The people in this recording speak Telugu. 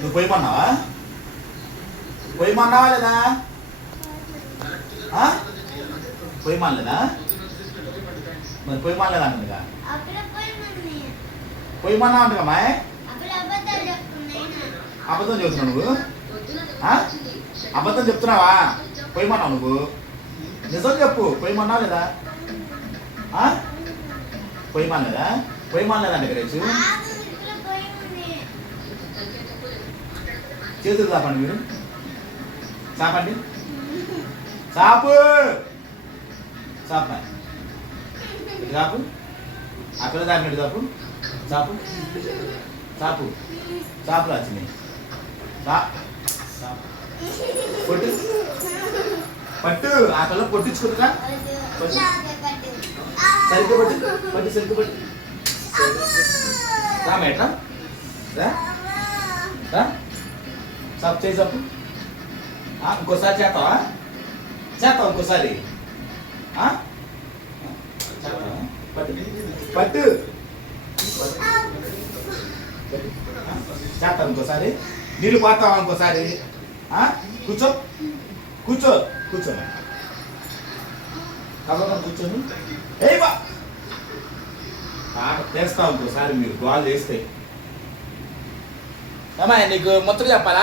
నువ్వు పోయమన్నావా? పోయమన్నావా లేదా? పోయమనలేదా? మరి పోయమనలేదా అంటుందిగా? పోయమన్నా అంటుగా మాయ్. అబద్ధం చెప్తున్నావు నువ్వు? అబద్ధం చెప్తున్నావా? పోయమన్నావు నువ్వు? నిజం చెప్పు, పోయమన్నావు లేదా? పోయమనలేదా? పోయమనలేదంటే గరేషు చేతులు చాపండి, మీరు చాపండి, చాపు చాప చాపు, ఆ పిల్ల చాపినట్టు చాపు, చాపు చాపు చాపు రాచింది, పొట్టు పట్టు, ఆ పిల్ల పొట్టించుకుంటున్నా, సరిగ్గా పట్టు, పట్టు సరిగ్గా పట్టు, రామేట్రా రా, చాపు చేయి చాపు, ఇంకోసారి చేస్తావా? చేస్తావు ఇంకోసారి? పట్టు పట్టు చేస్తావు ఇంకోసారి? నీళ్ళు పోతావా ఇంకోసారి? కూర్చో కూర్చో కూర్చోని కబగా కూర్చొని ఏవా ఆట చేస్తావు ఇంకోసారి మీరు గోల్ చేస్తే. అమ్మాయి నీకు మొత్తం చెప్పాలా?